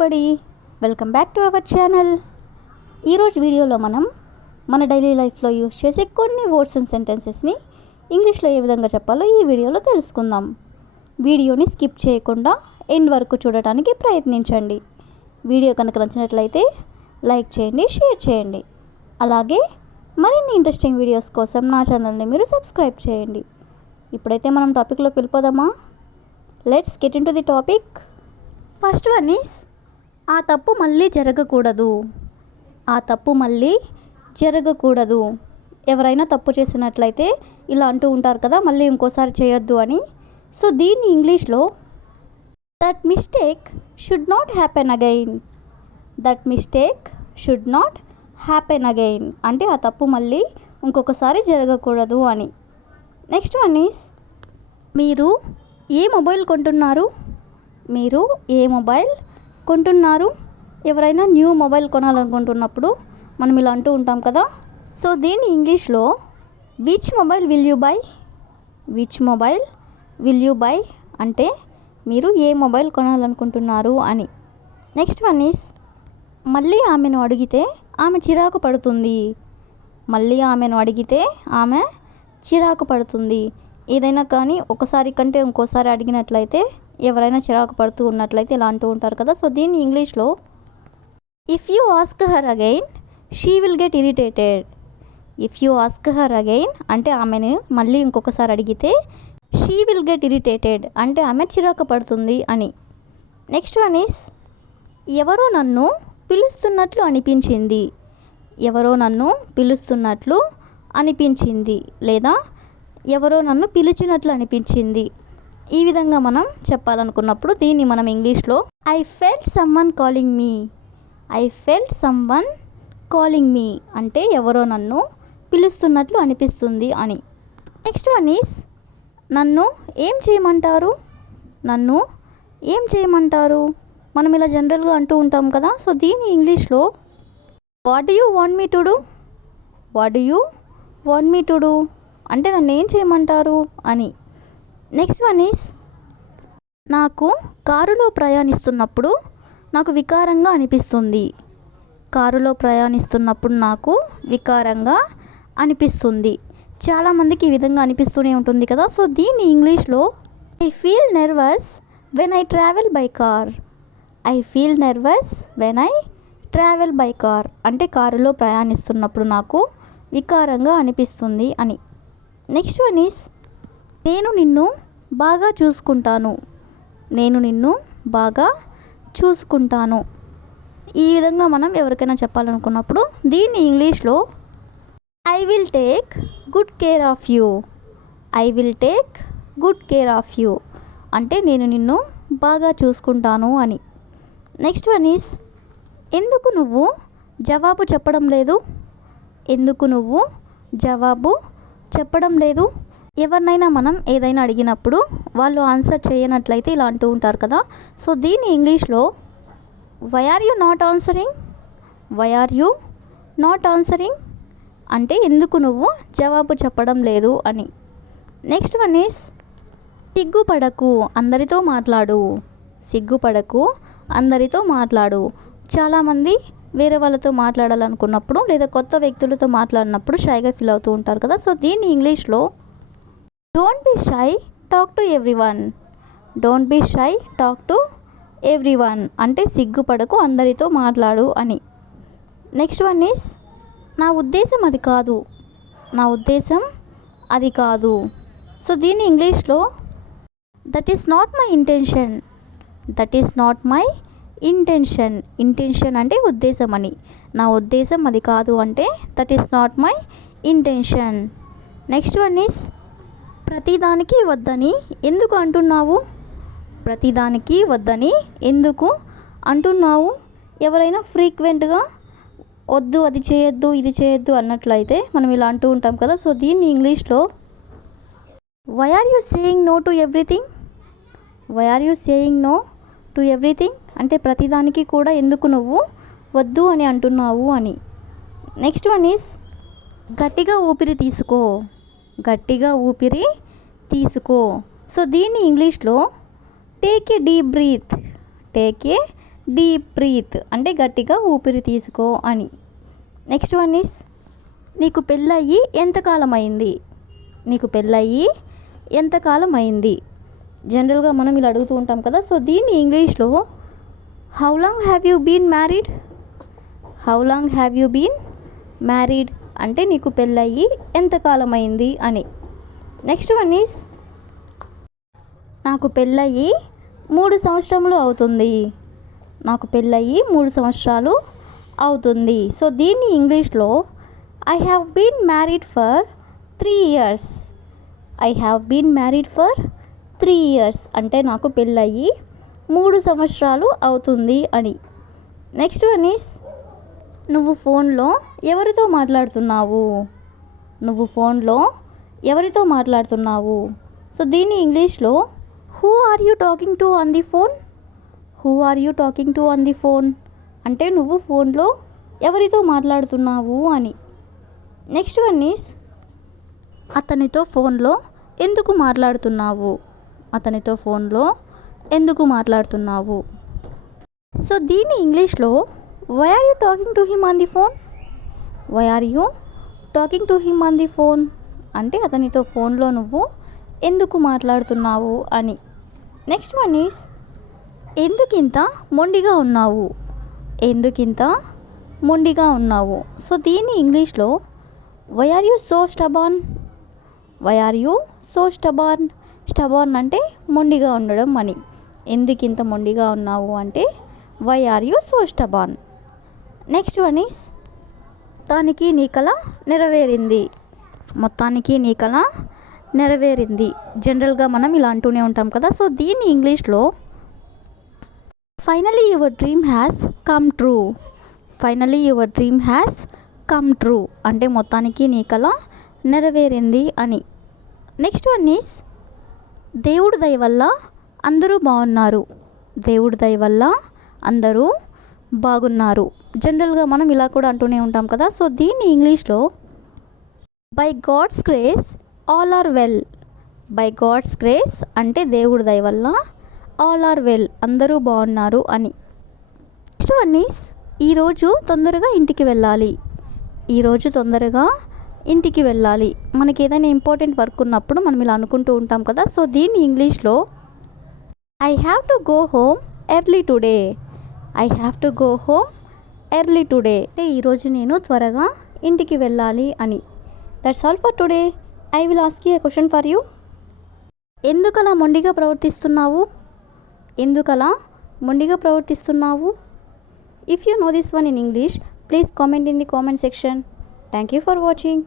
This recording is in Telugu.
Everybody, welcome back to our channel. ఈరోజు వీడియోలో మనం మన డైలీ లైఫ్లో యూస్ చేసే కొన్ని వర్డ్స్ అండ్ సెంటెన్సెస్ని ఇంగ్లీష్లో ఏ విధంగా చెప్పాలో ఈ వీడియోలో తెలుసుకుందాం. వీడియోని స్కిప్ చేయకుండా ఎండ్ వరకు చూడటానికి ప్రయత్నించండి. వీడియో కనుక నచ్చినట్లయితే లైక్ చేయండి, షేర్ చేయండి. అలాగే మరిన్ని ఇంట్రెస్టింగ్ వీడియోస్ కోసం నా ఛానల్ని మీరు సబ్స్క్రైబ్ చేయండి. ఇప్పుడైతే మనం టాపిక్లోకి వెళ్ళిపోదామా? Let's get in to the topic. First one is ఆ తప్పు మళ్ళీ జరగకూడదు. ఆ తప్పు మళ్ళీ జరగకూడదు. ఎవరైనా తప్పు చేసినట్లయితే ఇలా అంటూ ఉంటారు కదా, మళ్ళీ ఇంకోసారి చేయొద్దు అని. సో దీన్ని ఇంగ్లీష్లో that mistake should not happen again. That mistake should not happen again అంటే ఆ తప్పు మళ్ళీ ఇంకొకసారి జరగకూడదు అని. నెక్స్ట్ వన్ ఈస్ మీరు ఏ మొబైల్ కొంటున్నారు? మీరు ఏ మొబైల్ కొంటున్నారు? ఎవరైనా న్యూ మొబైల్ కొనాలనుకుంటున్నప్పుడు మనం ఇలా అంటూ ఉంటాం కదా. సో దీన్ని ఇంగ్లీష్లో which mobile will you by? Which mobile will you by అంటే మీరు ఏ మొబైల్ కొనాలనుకుంటున్నారు అని. నెక్స్ట్ వన్ ఈస్ మళ్ళీ ఆమెను అడిగితే ఆమె చిరాకు పడుతుంది. మళ్ళీ ఆమెను అడిగితే ఆమె చిరాకు పడుతుంది. ఏదైనా కానీ ఒకసారి కంటే ఇంకోసారి అడిగినట్లయితే ఎవరైనా చిరాకు పడుతూ ఉన్నట్లయితే ఇలా అంటూ ఉంటారు కదా. సో దీన్ని ఇంగ్లీష్లో if you ask her again she will get irritated. If you ask her again అంటే ఆమెను మళ్ళీ ఇంకొకసారి అడిగితే షీ విల్ గెట్ ఇరిటేటెడ్ అంటే ఆమె చిరాకు పడుతుంది అని. నెక్స్ట్ వన్ ఈస్ ఎవరో నన్ను పిలుస్తున్నట్లు అనిపించింది. ఎవరో నన్ను పిలుస్తున్నట్లు అనిపించింది లేదా ఎవరో నన్ను పిలిచినట్లు అనిపించింది. ఈ విధంగా మనం చెప్పాలనుకున్నప్పుడు దీన్ని మనం ఇంగ్లీష్లో I felt someone calling me. I felt someone calling మీ అంటే ఎవరో నన్ను పిలుస్తున్నట్లు అనిపిస్తుంది అని. నెక్స్ట్ వన్ ఈస్ నన్ను ఏం చేయమంటారు? నన్ను ఏం చేయమంటారు? మనం ఇలా జనరల్గా అంటూ ఉంటాం కదా. సో దీన్ని ఇంగ్లీష్లో what do you want me to do? What do you want me to do అంటే నన్ను ఏం చేయమంటారు అని. నెక్స్ట్ వన్ ఈస్ నాకు కారులో ప్రయాణిస్తున్నప్పుడు నాకు వికారంగా అనిపిస్తుంది. కారులో ప్రయాణిస్తున్నప్పుడు నాకు వికారంగా అనిపిస్తుంది. చాలామందికి ఈ విధంగా అనిపిస్తూనే ఉంటుంది కదా. సో దీన్ని ఇంగ్లీష్లో I feel nervous when I travel by car. I feel nervous when I travel by car అంటే కారులో ప్రయాణిస్తున్నప్పుడు నాకు వికారంగా అనిపిస్తుంది అని. నెక్స్ట్ వన్ ఈస్ నేను నిన్ను బాగా చూసుకుంటాను. నేను నిన్ను బాగా చూసుకుంటాను. ఈ విధంగా మనం ఎవరికైనా చెప్పాలనుకున్నప్పుడు దీన్ని ఇంగ్లీష్లో I will take good care of you. I will take good care of you అంటే నేను నిన్ను బాగా చూసుకుంటాను అని. నెక్స్ట్ వన్ ఈస్ ఎందుకు నువ్వు జవాబు చెప్పడం లేదు? ఎందుకు నువ్వు జవాబు చెప్పడం లేదు? ఎవరినైనా మనం ఏదైనా అడిగినప్పుడు వాళ్ళు ఆన్సర్ చేయనట్లయితే ఇలా అంటూ ఉంటారు కదా. సో దీన్ని ఇంగ్లీష్లో why are you not answering? Why are you not answering అంటే ఎందుకు నువ్వు జవాబు చెప్పడం లేదు అని. నెక్స్ట్ వన్ ఈస్ సిగ్గుపడకు, అందరితో మాట్లాడు. సిగ్గుపడకు, అందరితో మాట్లాడు. చాలామంది వేరే వాళ్ళతో మాట్లాడాలనుకున్నప్పుడు లేదా కొత్త వ్యక్తులతో మాట్లాడినప్పుడు షైగా ఫీల్ అవుతూ ఉంటారు కదా. సో దీన్ని ఇంగ్లీష్లో don't be shy, talk to everyone. Don't be shy, talk to everyone అంటే సిగ్గుపడకు, అందరితో మాట్లాడు అని. నెక్స్ట్ వన్ ఈస్ నా ఉద్దేశం అది కాదు. నా ఉద్దేశం అది కాదు. సో దీన్ని ఇంగ్లీష్లో that is not my intention. That is not my intention. Intention అంటే ఉద్దేశం అని. నా ఉద్దేశం అది కాదు అంటే that is not my intention. Next one is ప్రతిదానికి వద్దని ఎందుకు అంటున్నావు? ప్రతిదానికి వద్దని ఎందుకు అంటున్నావు? ఎవరైనా ఫ్రీక్వెంట్గా వద్దు, అది చేయొద్దు, ఇది చేయొద్దు అన్నట్లయితే మనం ఇలా అంటూ ఉంటాం కదా. సో దీన్ని ఇంగ్లీష్లో why are you saying no to everything? Why are you saying no to everything అంటే ప్రతిదానికి కూడా ఎందుకు నువ్వు వద్దు అని అంటున్నావు అని. నెక్స్ట్ వన్ ఈస్ గట్టిగా ఊపిరి తీసుకో. గట్టిగా ఊపిరి తీసుకో. సో దీన్ని ఇంగ్లీష్లో take a deep breath. Take a deep breath అంటే గట్టిగా ఊపిరి తీసుకో అని. నెక్స్ట్ వన్ ఈస్ నీకు పెళ్ళయ్యి ఎంతకాలం అయింది. నీకు పెళ్ళయ్యి ఎంతకాలం అయింది. జనరల్గా మనం ఇలా అడుగుతూ ఉంటాం కదా. సో దీన్ని ఇంగ్లీష్లో how long have you been married. How long have you been married అంటే నీకు పెళ్ళయ్యి ఎంతకాలం అయింది అని. నెక్స్ట్ వన్ ఈస్ నాకు పెళ్ళయ్యి 3 సంవత్సరములు అవుతుంది. నాకు పెళ్ళయ్యి 3 సంవత్సరాలు అవుతుంది. సో దీన్ని ఇంగ్లీష్లో I have been married for 3 years. I have been married for 3 years అంటే నాకు పెళ్ళయ్యి 3 సంవత్సరాలు అవుతుంది అని. నెక్స్ట్ వన్ ఈస్ నువ్వు ఫోన్లో ఎవరితో మాట్లాడుతున్నావు. నువ్వు ఫోన్లో ఎవరితో మాట్లాడుతున్నావు. సో దీన్ని ఇంగ్లీష్లో who are you talking to on the phone. Who are you talking to on the phone అంటే నువ్వు ఫోన్లో ఎవరితో మాట్లాడుతున్నావు అని. నెక్స్ట్ వన్ ఈస్ అతనితో ఫోన్లో ఎందుకు మాట్లాడుతున్నావు. అతనితో ఫోన్లో ఎందుకు మాట్లాడుతున్నావు. సో దీన్ని ఇంగ్లీష్లో why are you talking to him on the phone. Why are you talking to him on the phone అంటే అతనితో ఫోన్లో నువ్వు ఎందుకు మాట్లాడుతున్నావు అని. నెక్స్ట్ వన్ ఈస్ ఎందుకింత మొండిగా ఉన్నావు. ఎందుకింత మొండిగా ఉన్నావు. సో దీన్ని ఇంగ్లీష్లో why are you so stubborn. Why are you so stubborn. Stubborn అంటే మొండిగా ఉండడం అని. ఎందుకింత మొండిగా ఉన్నావు అంటే why are you so stubborn. Next one is మొత్తానికి నీ కల నెరవేరింది. మొత్తానికి నీ కల నెరవేరింది. జనరల్గా మనం ఇలా అంటూనే ఉంటాం కదా. సో దీన్ని ఇంగ్లీష్లో finally your dream has come true. Finally your dream has come true అంటే మొత్తానికి నీ కల నెరవేరింది అని. నెక్స్ట్ వన్ ఈస్ దేవుడి దయ వల్ల అందరూ బాగున్నారు. దేవుడి దయ వల్ల అందరూ బాగున్నారు. జనరల్గా మనం ఇలా కూడా అంటూనే ఉంటాం కదా. సో దీన్ని ఇంగ్లీష్లో by God's grace all are well. By God's grace అంటే దేవుడి దయ వల్ల ఆల్ ఆర్ వెల్ అందరూ బాగున్నారు అని. నెక్స్ట్ వన్ ఈస్ ఈరోజు తొందరగా ఇంటికి వెళ్ళాలి. ఈరోజు తొందరగా ఇంటికి వెళ్ళాలి. మనకి ఏదైనా ఇంపార్టెంట్ వర్క్ ఉన్నప్పుడు మనం ఇలా అనుకుంటూ ఉంటాం కదా. సో దీన్ని ఇంగ్లీష్లో I have to go home early today. I have to go home early today అంటే ఈరోజు నేను త్వరగా ఇంటికి వెళ్ళాలి అని. That's all for today. I will ask you a question for you. ఎందుకలా మొండిగా ప్రవర్తిస్తున్నావు. ఎందుకలా మొండిగా ప్రవర్తిస్తున్నావు. If you know this one in English please comment in the comment section. Thank you for watching.